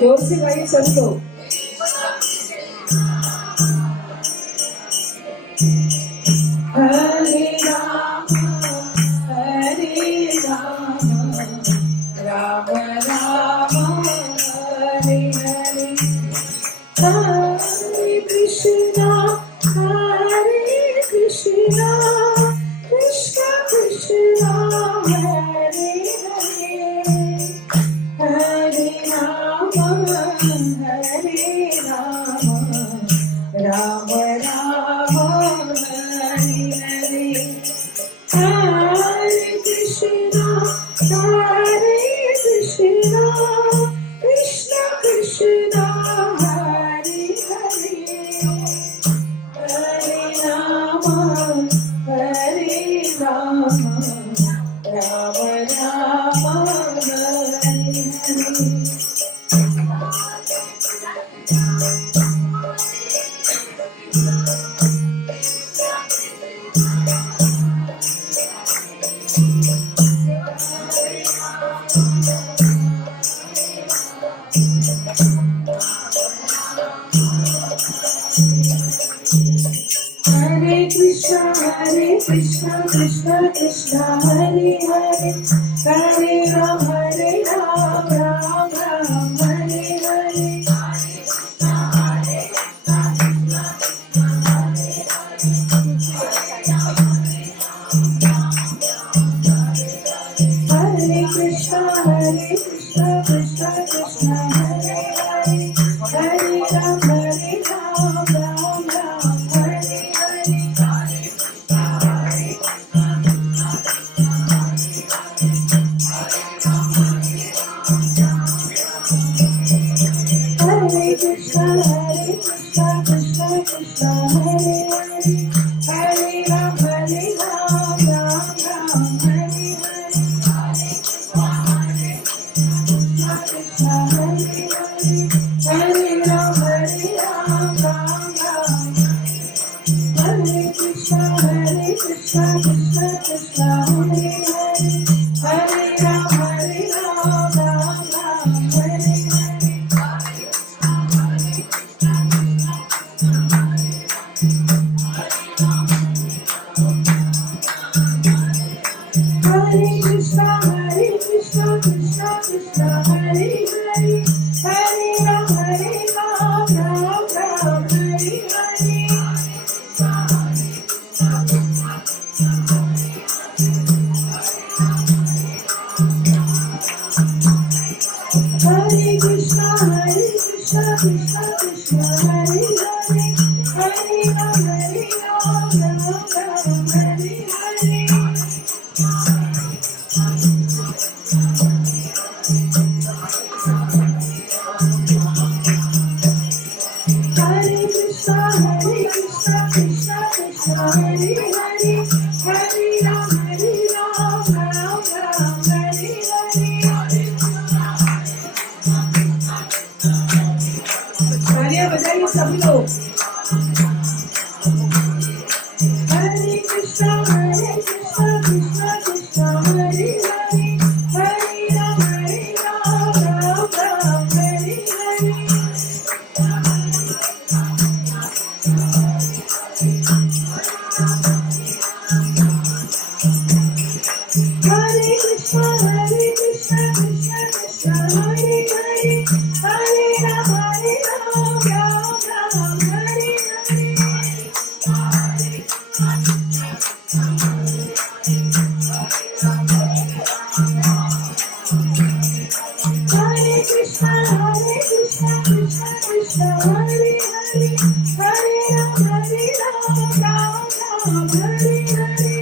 जोर से गाइए सब लोग। हरे राम राम राम हरे हरे, हरे कृष्णा कृष्ण कृष्ण हरे हरे, हरे राम राम राम हरे हरे, हरे कृष्णा कृष्ण कृष्ण हरे हरे, हरे राम राम राम हरे हरे। हरे कृष्ण कृष्ण कृष्ण हरे हरे, हरे राम राम राम हरे हरे, हरे कृष्ण कृष्ण कृष्ण हरे हरे, हरे राम राम राम हरे हरे, हरे कृष्ण कृष्ण कृष्ण हरे हरे, हरे राम राम राम हरे हरे, कृष्ण हरे हरे, हरे राम राम राम, हरे कृष्ण कृष्ण कृष्ण हरे हरे, हरे राम राम राम हरे हरे, हरे कृष्ण कृष्ण कृष्ण हरे हरे, हरे राम राम राम हरे हरे, हरे कृष्ण कृष्ण कृष्ण हरे हरे, हरे राम राम हरे हरे, हरे कृष्ण कृष्ण कृष्ण हरे हरे, हरे राम राम हरे हरे, तालियां बजाइए सब लोग। हरे कृष्ण कृष्ण कृष्ण हरे हरे, हरे राम राम हरे हरे, हरे कृष्ण कृष्ण कृष्ण हरे हरे, हरे राम राम हरे हरे, हरे कृष्ण कृष्ण कृष्ण हरे हरे, हरे राम राम हरे हरे,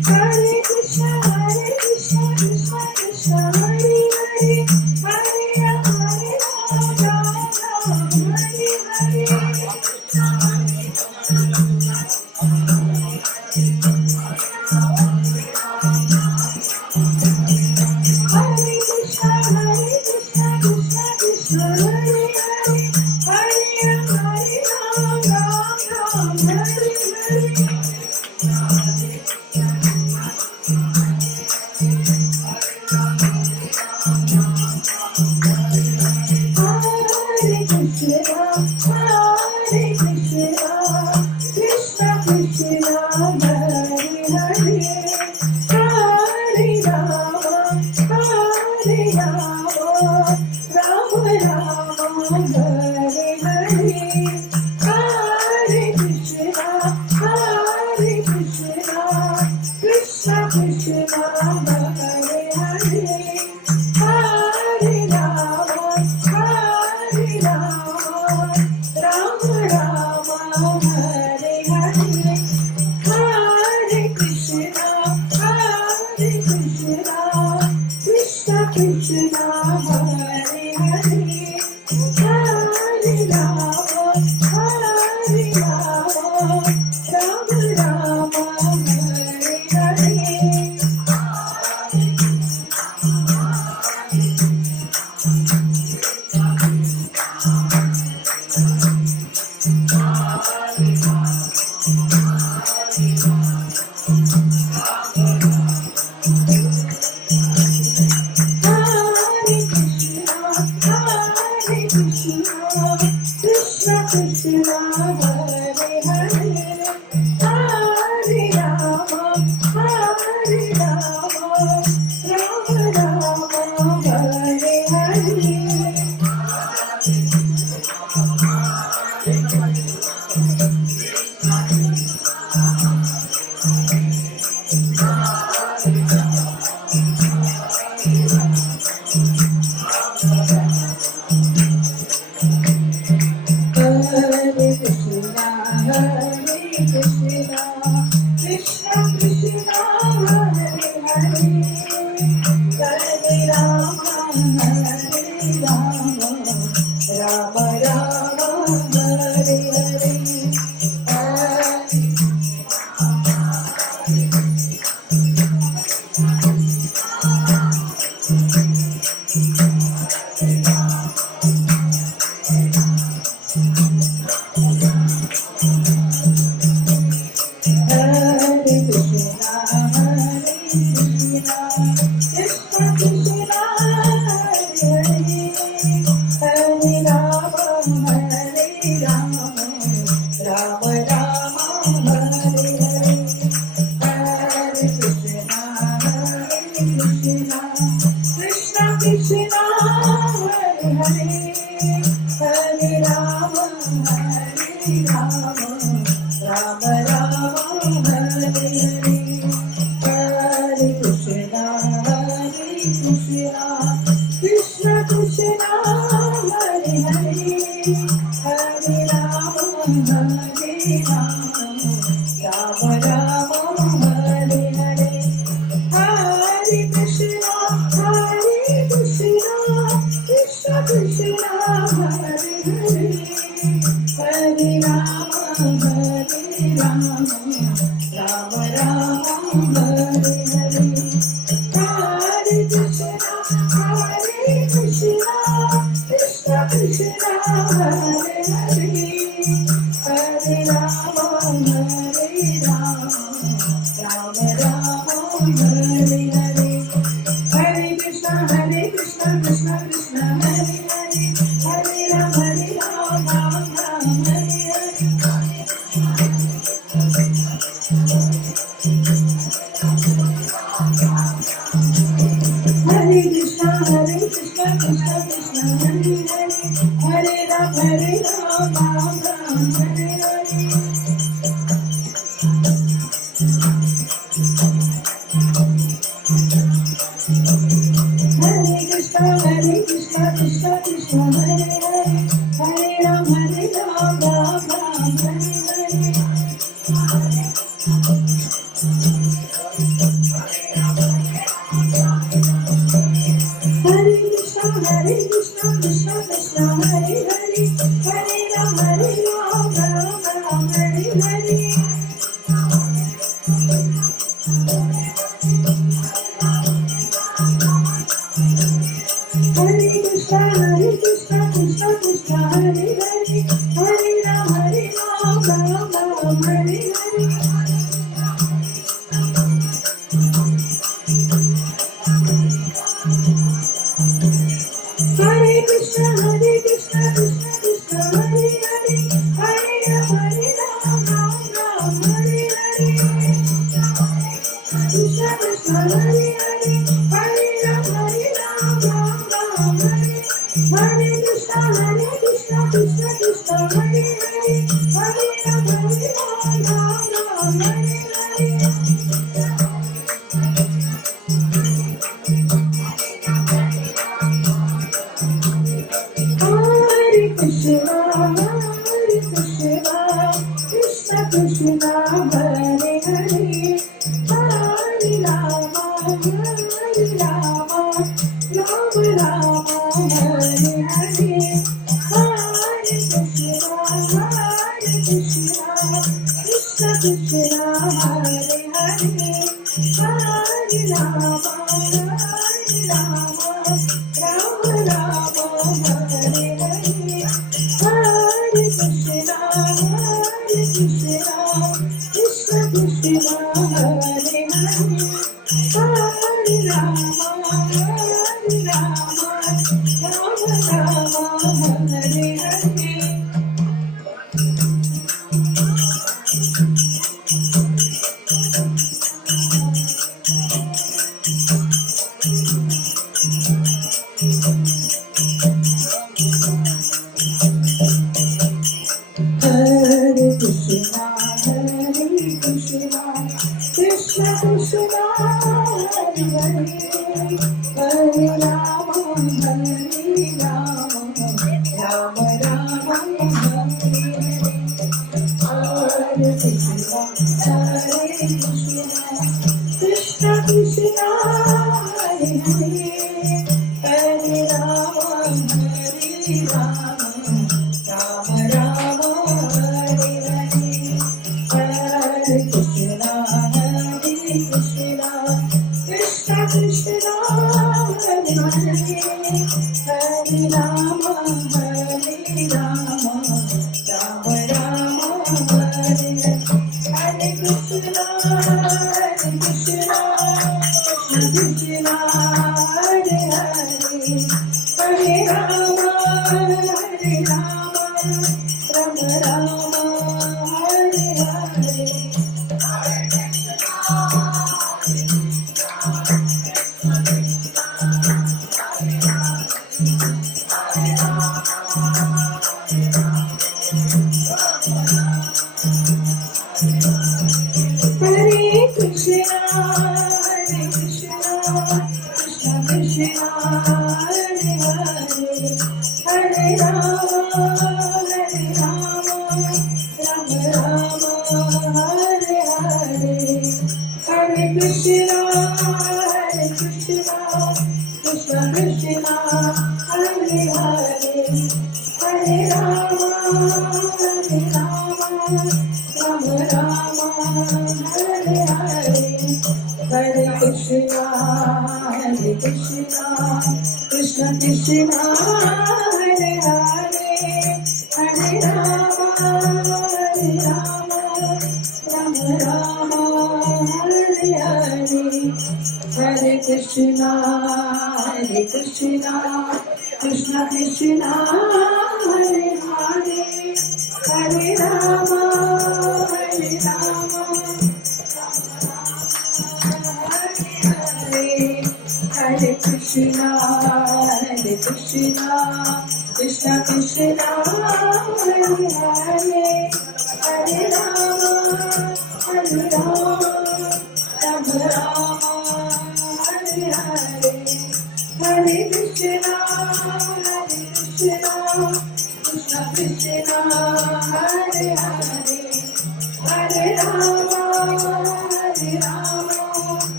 हरे कृष्ण कृष्ण कृष्ण हरे हरे, हरे राम राम हरे हरे, हरे कृष्ण कृष्ण हरे हरे, हरे Ram Ram Hare Hare, Hare Krishna, Krishna Krishna, Hare Hare, Hare Rama, Hare Rama, Rama Rama, Hare Hare, Hare Krishna, Krishna Krishna, Hare Hare, Hare Rama, Hare Rama, Rama Rama, Hare Hare, Hare Krishna, Krishna Krishna, Hare Hare, Hare Rama, Hare Rama, Rama Rama, Hare Hare. Krishna Krishna, Hare Hare, Hare Rama, Hare Rama, Rama Rama, Hare Hare. Hare Krishna, Krishna Krishna, Hare Hare, Hare Rama, Hare Rama, Rama Rama, Hare Hare. Hare Krishna, Krishna Krishna, Hare Hare, Hare Rama, Hare Rama, Rama Rama, Hare Hare, Hare Krishna, Krishna Krishna, Hare Hare, Hare Rama, Hare Rama, Rama Rama, Hare Hare, Hare Krishna, Krishna Krishna, Hare Hare, Hare Rama, Hare Rama, Rama Rama, Hare Hare, Hare Krishna, Krishna Krishna, Hare Hare, Hare Rama, Hare Rama, Rama Rama, Hare Hare, Hare Krishna, Krishna Krishna, Hare Hare, Hare Rama, Hare Rama, Rama Rama, Hare Hare, Hare Krishna, Krishna Krishna, Hare Hare, Hare Rama, Rama Rama, Hare Hare. Hare Krishna, Krishna Krishna, Hare Hare, Hare Rama, Rama Rama, Hare Hare. Hare Krishna, Krishna Krishna, Hare Hare, Hare Rama, Rama Rama, Hare Hare. Hare Krishna, Krishna Krishna, Hare Hare, Hare Rama, Rama Rama, Hare Hare. Hare Krishna, Krishna Krishna, Hare Hare, Hare Rama, Rama Rama, Hare Hare. Hare Krishna, Krishna Krishna, Hare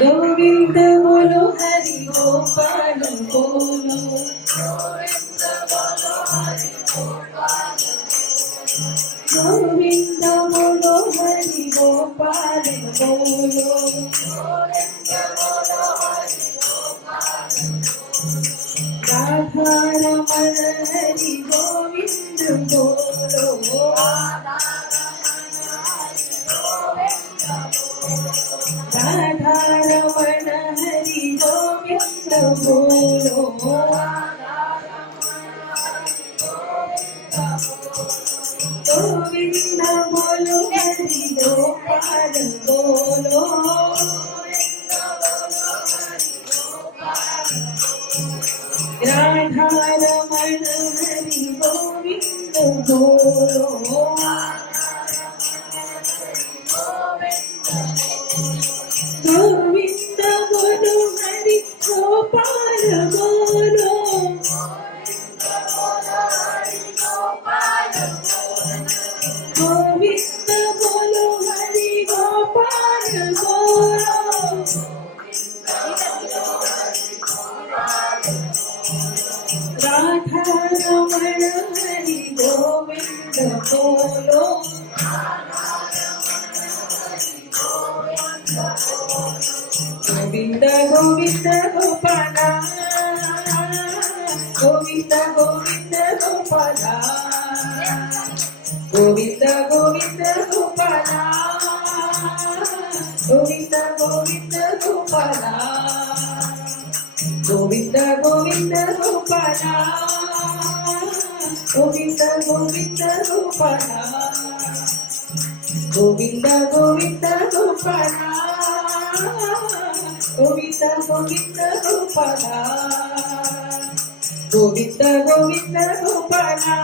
Govind बोलो हरि गोपाल बोलो गोविंद बोलो हरि गोपाल बोलो राधा रमण हरि गोविंद बोलो राधा रमण हरि गोविंद बोलो गोविंद बोलो हरि गोपाल बोलो राधा रमण हरि गोविंद बोलो गोविंद बोलो हरि गोपाल बोलो गोविंद बोलो हरि गोपाल बोलो राधा रमण हरि गोविंद बोलो गोविंद गोविंद गोपाला गोविंद गोविंद गोपाला गोविंद गोविंद गोपाला गोविंद गोविंद गोपाला गोविंद गोविंद गोपाला गोविंद गोविंद गोपाला गोविंद गोविंद गोपाला गोविंद गोविंद गोपाला गोविंद गोविंद गोपाला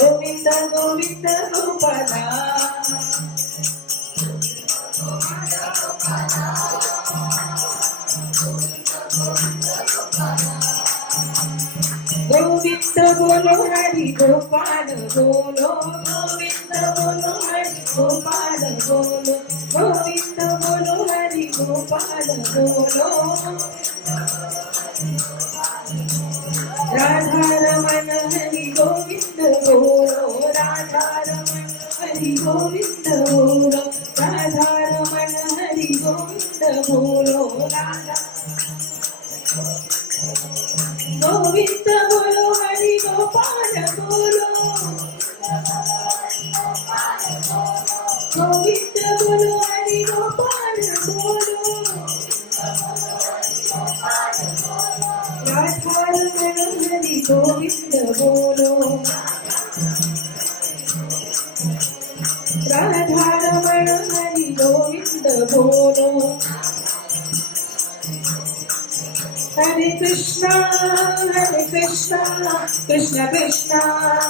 गोविंद गोविंद गोपाला गोविंद बोलो हरि गोपाल बोलो गोविंद बोलो हरि गोपाल बोलो गोविंद बोलो हरि गोपाल बोलो राधा रमण हरि गोविंद बोलो राधा रमण हरि गोविंद बोलो राधा रमण हरि गोविंद बोलो राधा गोविंद बोलो हरि गोपाल बोलो गोविंद बोलो हरि गोपाल बोलो राधा रमण हरि गोविंद बोलो राधा रमण हरि गोविंद बोलो हरे कृष्णा कृष्ण कृष्ण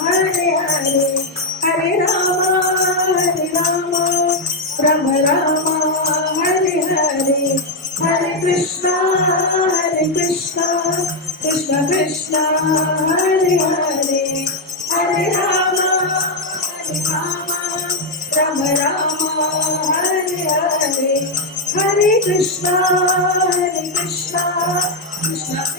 हरे हरे हरे राम राम हरे हरे हरे कृष्णा कृष्ण कृष्ण हरे हरे हरे राम राम हरे हरे हरे कृष्णा कृष्ण